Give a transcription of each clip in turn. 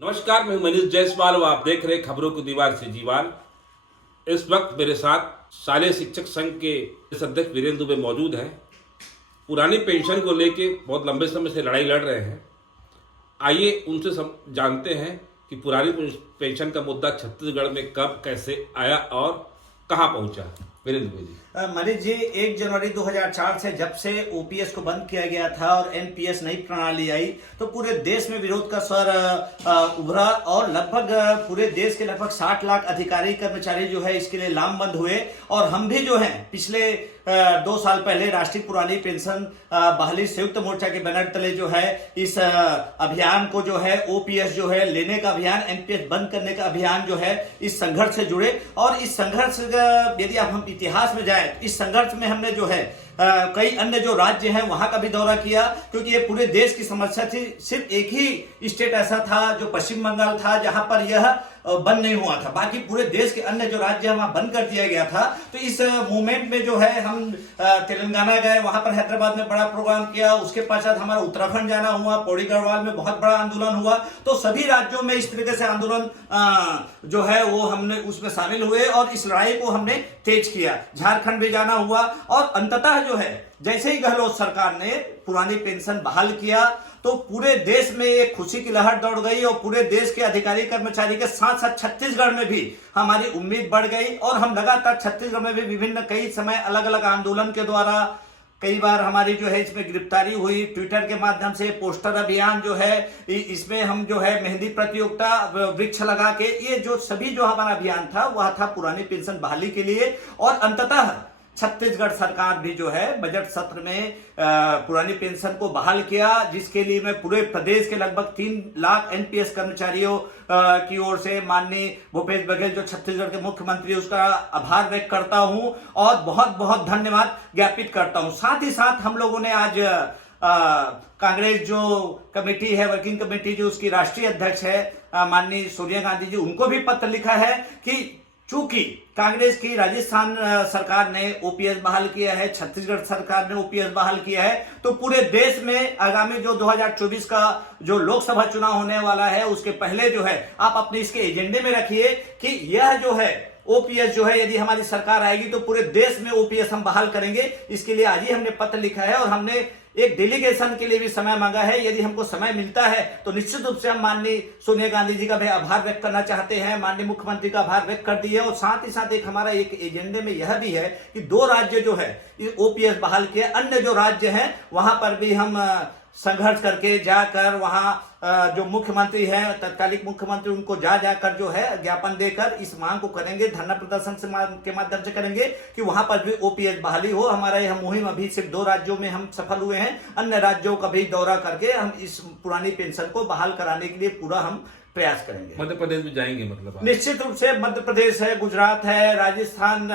नमस्कार, मैं मनीष जायसवाल और आप देख रहे हैं खबरों की दीवार से जीवाल। इस वक्त मेरे साथ शालेय शिक्षक संघ के अध्यक्ष वीरेंद्र दुबे मौजूद हैं। पुरानी पेंशन को लेके बहुत लंबे समय से लड़ाई लड़ रहे हैं। आइए उनसे जानते हैं कि पुरानी पेंशन का मुद्दा छत्तीसगढ़ में कब कैसे आया और कहाँ पहुंचा। वीरेंद्र दुबे जी। मनीष जी, 1 जनवरी 2004 से जब से ओपीएस को बंद किया गया था और एनपीएस नई प्रणाली आई तो पूरे देश में विरोध का स्वर उभरा और लगभग पूरे देश के लगभग 60 लाख अधिकारी कर्मचारी जो है इसके लिए लामबंद हुए। और हम भी जो है पिछले 2 साल पहले राष्ट्रीय पुरानी पेंशन बहाली संयुक्त मोर्चा के बैनर तले जो है इस अभियान को जो है ओपीएस जो है लेने का अभियान, एनपीएस बंद करने का अभियान जो है इस संघर्ष से जुड़े। और इस संघर्ष यदि अब हम इतिहास में जाए, इस संघर्ष में हमने जो है कई अन्य जो राज्य हैं वहां का भी दौरा किया, क्योंकि ये पूरे देश की समस्या थी। सिर्फ एक ही स्टेट ऐसा था जो पश्चिम बंगाल था जहां पर यह बंद नहीं हुआ था, बाकी पूरे देश के अन्य जो राज्य हैं वहां बंद कर दिया गया था। तो इस मूवमेंट में जो है हम तेलंगाना गए, वहां पर हैदराबाद में बड़ा प्रोग्राम किया। उसके पश्चात हमारा उत्तराखंड जाना हुआ, पौड़ी गढ़वाल में बहुत बड़ा आंदोलन हुआ। तो सभी राज्यों में इस तरीके से आंदोलन जो है वो हमने उसमें शामिल हुए और इस लड़ाई को हमने तेज किया। झारखंड भी जाना हुआ और अंततः जो है जैसे ही गहलोत सरकार ने पुरानी पेंशन बहाल किया तो पूरे देश में एक खुशी की लहर दौड़ गई और पूरे देश के अधिकारी कर्मचारी के साथ साथ छत्तीसगढ़ में भी हमारी उम्मीद बढ़ गई। और हम लगातार छत्तीसगढ़ में भी विभिन्न कई समय अलग अलग आंदोलन के द्वारा, कई बार हमारी जो है इसमें गिरफ्तारी हुई, ट्विटर के माध्यम से पोस्टर अभियान जो है इसमें हम जो है मेहंदी प्रतियोगिता, वृक्ष लगा के, ये जो सभी जो हमारा अभियान था वह था पुरानी पेंशन बहाली के लिए। और अंततः छत्तीसगढ़ सरकार भी जो है बजट सत्र में पुरानी पेंशन को बहाल किया, जिसके लिए मैं पूरे प्रदेश के लगभग 3 लाख एनपीएस कर्मचारियों की ओर से माननीय भूपेश बघेल जो छत्तीसगढ़ के मुख्यमंत्री, उसका आभार व्यक्त करता हूं और बहुत बहुत धन्यवाद ज्ञापित करता हूं। साथ ही साथ हम लोगों ने आज कांग्रेस जो कमेटी है, वर्किंग कमेटी जो उसकी राष्ट्रीय अध्यक्ष है माननीय सोनिया गांधी जी, उनको भी पत्र लिखा है कि चूंकि कांग्रेस की राजस्थान सरकार ने ओपीएस बहाल किया है, छत्तीसगढ़ सरकार ने ओपीएस बहाल किया है, तो पूरे देश में आगामी जो 2024 का जो लोकसभा चुनाव होने वाला है उसके पहले जो है आप अपने इसके एजेंडे में रखिए कि यह जो है ओपीएस जो है यदि हमारी सरकार आएगी तो पूरे देश में ओपीएस हम बहाल करेंगे। इसके लिए आज ही हमने पत्र लिखा है और हमने एक डेलीगेशन के लिए भी समय मांगा है। यदि हमको समय मिलता है तो निश्चित रूप से हम माननीय सोनिया गांधी जी का भी आभार व्यक्त करना चाहते हैं, माननीय मुख्यमंत्री का आभार व्यक्त कर दिए। और साथ ही साथ एक हमारा एक एजेंडे में यह भी है कि 2 राज्य जो है ओपीएस बहाल किए, अन्य जो राज्य हैं वहां पर भी हम संघर्ष करके जाकर वहां जो मुख्यमंत्री है, तत्कालिक मुख्यमंत्री, उनको जाकर जो है ज्ञापन देकर इस मांग को करेंगे, धरना प्रदर्शन के माध्यम से करेंगे कि वहां पर भी ओपीएस बहाली हो। हमारा यह मुहिम अभी सिर्फ 2 राज्यों में हम सफल हुए हैं, अन्य राज्यों का भी दौरा करके हम इस पुरानी पेंशन को बहाल कराने के लिए पूरा हम प्रयास करेंगे। मध्य प्रदेश में जाएंगे मतलब निश्चित रूप से मध्य प्रदेश है, गुजरात है, राजस्थान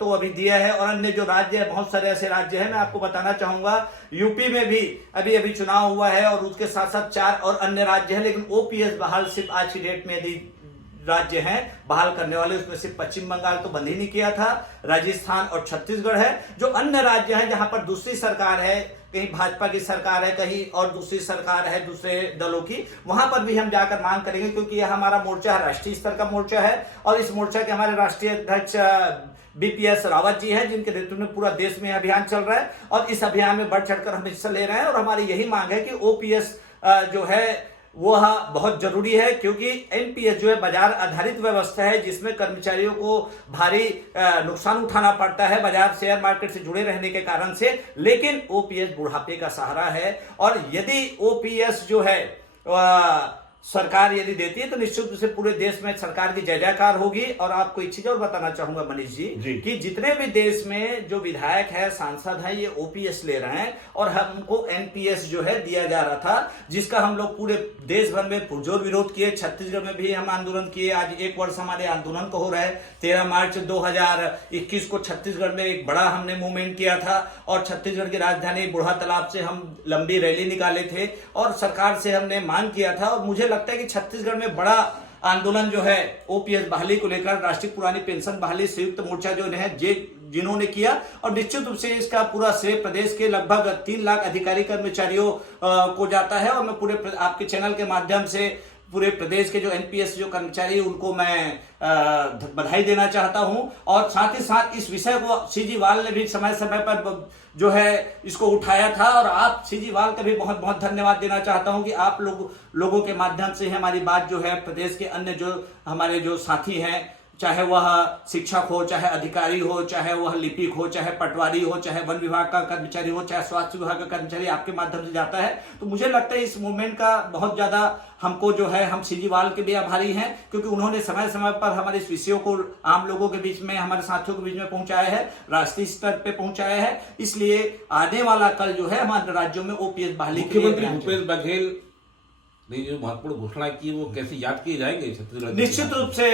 तो अभी दिया है और अन्य जो राज्य है, बहुत सारे ऐसे राज्य हैं। मैं आपको बताना चाहूंगा यूपी में भी अभी चुनाव हुआ है और उसके साथ साथ 4 और अन्य राज्य हैं, लेकिन ओपीएस बहाल सिर्फ आज की डेट में यदि राज्य हैं बहाल करने वाले, उसमें सिर्फ पश्चिम बंगाल तो बंद ही नहीं किया था, राजस्थान और छत्तीसगढ़ है। जो अन्य राज्य हैं जहां पर दूसरी सरकार है, कहीं भाजपा की सरकार है, कहीं और दूसरी सरकार है दूसरे दलों की, वहां पर भी हम जाकर मांग करेंगे, क्योंकि यह हमारा मोर्चा है, राष्ट्रीय स्तर का मोर्चा है। और इस मोर्चा के हमारे राष्ट्रीय अध्यक्ष बीपीएस रावत जी हैं, जिनके नेतृत्व में पूरा देश में अभियान चल रहा है और इस अभियान में बढ़ चढ़कर हम हिस्सा ले रहे हैं। और हमारी यही मांग है कि ओपीएस जो है वह बहुत जरूरी है, क्योंकि एनपीएस जो है बाजार आधारित व्यवस्था है जिसमें कर्मचारियों को भारी नुकसान उठाना पड़ता है बाजार शेयर मार्केट से जुड़े रहने के कारण से, लेकिन ओपीएस बुढ़ापे का सहारा है। और यदि ओपीएस जो है सरकार यदि देती है तो निश्चित रूप से पूरे देश में सरकार की जय जयकार होगी। और आपको एक चीज और बताना चाहूंगा मनीष जी कि जितने भी देश में जो विधायक है, सांसद है, ये ओपीएस ले रहे हैं और हमको एनपीएस जो है दिया जा रहा था, जिसका हम लोग पूरे देश भर में पुरजोर विरोध किए। छत्तीसगढ़ में भी हम आंदोलन किए, आज 1 वर्ष हमारे आंदोलन को हो रहा है। 13 मार्च 2021 को छत्तीसगढ़ में एक बड़ा हमने मूवमेंट किया था और छत्तीसगढ़ की राजधानी बूढ़ा तालाब से हम लंबी रैली निकाले थे और सरकार से हमने मांग किया था। और मुझे लगता है कि छत्तीसगढ़ में बड़ा आंदोलन जो है ओपीएस बहाली को लेकर राष्ट्रीय पुरानी पेंशन बहाली संयुक्त मोर्चा जो है जिन्होंने किया, और निश्चित रूप से इसका पूरा श्रेय प्रदेश के लगभग 3 लाख अधिकारी कर्मचारियों को जाता है। और मैं पूरे आपके चैनल के माध्यम से पूरे प्रदेश के जो एनपीएस जो कर्मचारी उनको मैं बधाई देना चाहता हूं। और साथ ही साथ इस विषय को सीजीवाल ने भी समय समय पर जो है इसको उठाया था, और आप सीजीवाल का भी बहुत बहुत धन्यवाद देना चाहता हूं कि आप लोगों के माध्यम से हमारी बात जो है प्रदेश के अन्य जो हमारे जो साथी हैं, चाहे वह शिक्षक हो, चाहे अधिकारी हो, चाहे वह लिपिक हो, चाहे पटवारी हो, चाहे वन विभाग का कर्मचारी हो, चाहे स्वास्थ्य विभाग का कर्मचारी आपके माध्यम से जाता है। तो मुझे लगता है इस मूवमेंट का बहुत ज्यादा हमको जो है, हम सीजीवाल के भी आभारी हैं, क्योंकि उन्होंने समय समय पर हमारे इस विषयों को आम लोगों के बीच में, हमारे साथियों के बीच में पहुंचाया है, राष्ट्रीय स्तर पे पहुंचाया है। इसलिए आने वाला कल जो है हमारे राज्यों में ओपीएस बहाली के लिए मुख्यमंत्री भूपेश बघेल ने जो महत्वपूर्ण घोषणा की वो कैसे याद किए जाएंगे छत्तीसगढ़? निश्चित रूप से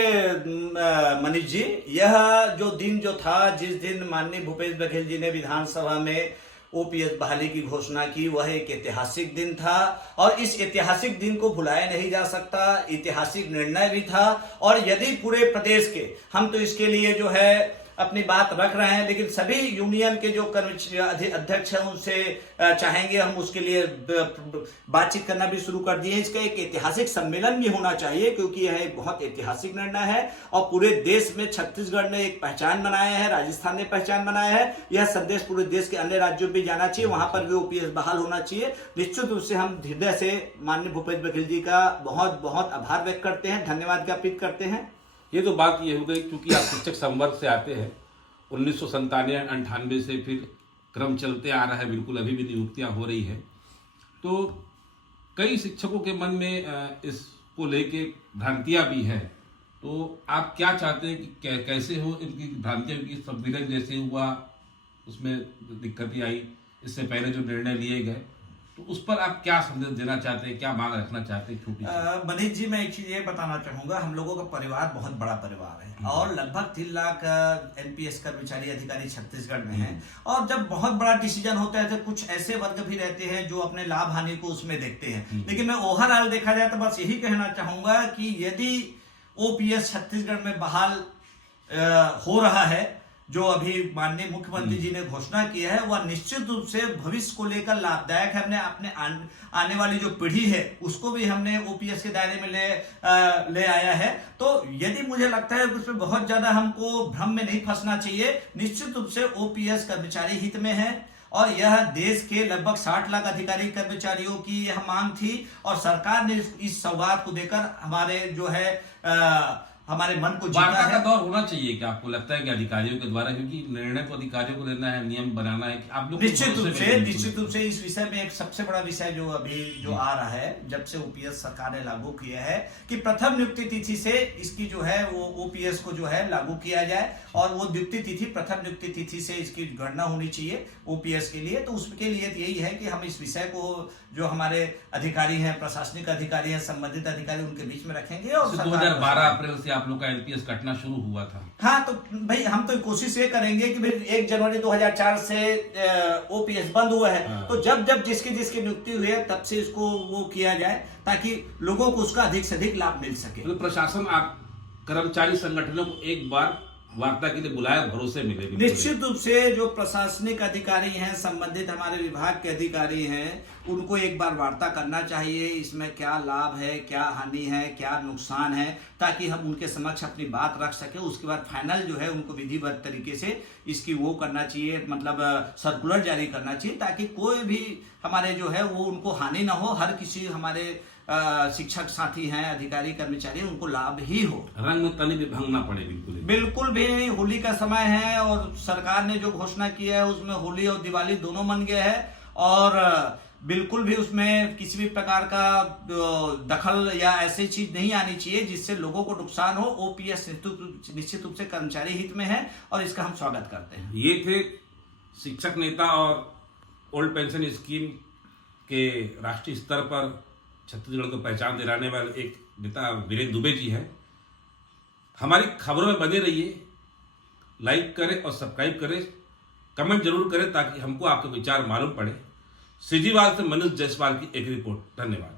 मनीष जी, यह जो दिन जो था, जिस दिन माननीय भूपेश बघेल जी ने विधानसभा में ओपीएस बहाली की घोषणा की, वह एक ऐतिहासिक दिन था, और इस ऐतिहासिक दिन को भुलाया नहीं जा सकता। ऐतिहासिक निर्णय भी था, और यदि पूरे प्रदेश के, हम तो इसके लिए जो है अपनी बात रख रहे हैं, लेकिन सभी यूनियन के जो कर्मचारी अध्यक्ष हैं उनसे चाहेंगे हम उसके लिए बातचीत करना भी शुरू कर दिए। इसका एक ऐतिहासिक सम्मेलन भी होना चाहिए, क्योंकि यह एक बहुत ऐतिहासिक निर्णय है, और पूरे देश में छत्तीसगढ़ ने एक पहचान बनाया है, राजस्थान ने पहचान बनाया है। यह संदेश पूरे देश के अन्य राज्यों में जाना चाहिए, वहां पर भी ओपीएस बहाल होना चाहिए। निश्चित रूप से हम हृदय से माननीय भूपेश बघेल जी का बहुत बहुत आभार व्यक्त करते हैं, धन्यवाद ज्ञापित करते हैं। ये तो बात ये हो गई, क्योंकि आप शिक्षक संवर्ग से आते हैं, 1997-98 से फिर क्रम चलते आ रहा है, बिल्कुल अभी भी नियुक्तियां हो रही है। तो कई शिक्षकों के मन में इसको लेके भ्रांतियां भी हैं। तो आप क्या चाहते हैं कि कैसे हो इनकी भ्रांतियों की? संविलियन जैसे हुआ उसमें दिक्कतें आई, इससे पहले जो निर्णय लिए गए, तो उस पर आप क्या संदेश देना चाहते हैं, क्या मांग रखना चाहते हैं? छोटी मनीष जी, मैं एक चीज ये बताना चाहूंगा, हम लोगों का परिवार बहुत बड़ा परिवार है, और लगभग 3 लाख एनपीएस कर्मचारी अधिकारी छत्तीसगढ़ में हैं। और जब बहुत बड़ा डिसीजन होता है तो कुछ ऐसे वर्ग भी रहते हैं जो अपने लाभ हानि को उसमें देखते हैं, लेकिन मैं ओवरऑल देखा जाए तो बस यही कहना चाहूंगा कि यदि ओपीएस छत्तीसगढ़ में बहाल हो रहा है, जो अभी माननीय मुख्यमंत्री जी ने घोषणा की है, वह निश्चित रूप से भविष्य को लेकर लाभदायक है। हमने अपने आने वाली जो पीढ़ी है उसको भी हमने ओपीएस के दायरे में ले आया है। तो यदि मुझे लगता है कि उसमें बहुत ज्यादा हमको भ्रम में नहीं फंसना चाहिए। निश्चित रूप से ओपीएस कर्मचारी हित में है, और यह देश के लगभग 60 लाख अधिकारी कर्मचारियों की यह मांग थी, और सरकार ने इस सौगात को देकर हमारे जो है हमारे मन को जीता है। का दौर होना चाहिए, क्या आपको लगता है कि अधिकारियों के द्वारा, क्योंकि निर्णय तो अधिकारियों को लेना है, नियम बनाना है, कि आप लोग निश्चित रूप से इस विषय में एक सबसे बड़ा विषय जो अभी जो आ रहा है, जब से ओपीएस सरकार ने लागू किया है, कि प्रथम नियुक्ति तिथि से इसकी जो है वो ओपीएस को जो है लागू किया जाए, और वो नियुक्ति तिथि प्रथम नियुक्ति तिथि से इसकी गणना होनी चाहिए ओपीएस के लिए। तो उसके लिए यही है कि हम इस विषय को जो हमारे अधिकारी हैं, प्रशासनिक अधिकारी हैं, संबंधित अधिकारी, उनके बीच में रखेंगे। और 2012 अप्रैल से आप लोग का एनपीएस कटना शुरू हुआ था। हाँ, तो भाई हम तो कोशिश ये करेंगे कि भाई 1 जनवरी 2004 से ओपीएस बंद हुआ है, हाँ। तो जब जिसकी नियुक्ति हुई है तब से इसको वो किया जाए, ताकि लोगों को उसका अधिक से अधिक लाभ मिल सके। तो प्रशासन आप कर्मचारी संगठनों को एक बार वार्ता के लिए बुलाया, भरोसे मिले? निश्चित रूप से जो प्रशासनिक अधिकारी हैं, संबंधित हमारे विभाग के अधिकारी हैं, उनको एक बार वार्ता करना चाहिए, इसमें क्या लाभ है, क्या हानि है, क्या नुकसान है, ताकि हम उनके समक्ष अपनी बात रख सके। उसके बाद फाइनल जो है उनको विधिवत तरीके से इसकी वो करना चाहिए, मतलब सर्कुलर जारी करना चाहिए, ताकि कोई भी हमारे जो है वो उनको हानि ना हो। हर किसी हमारे शिक्षक साथी हैं, अधिकारी कर्मचारी, उनको लाभ ही हो, रंग में तनी भी भंग ना पड़े। बिल्कुल भी नहीं। होली का समय है, और सरकार ने जो घोषणा किया है उसमें होली और दिवाली दोनों मन गए हैं, और बिल्कुल भी उसमें किसी भी प्रकार का दखल या ऐसी चीज नहीं आनी चाहिए जिससे लोगों को नुकसान हो। ओपीएस निश्चित रूप से कर्मचारी हित में है, और इसका हम स्वागत करते हैं। ये थे शिक्षक नेता और ओल्ड पेंशन स्कीम के राष्ट्रीय स्तर पर छत्तीसगढ़ को पहचान दिलाने वाले एक नेता वीरेंद्र दुबे जी हैं। हमारी खबरों में बने रहिए, लाइक करें और सब्सक्राइब करें, कमेंट जरूर करें, ताकि हमको आपके विचार मालूम पड़े। सीजीवाल से मनीष जायसवाल की एक रिपोर्ट। धन्यवाद।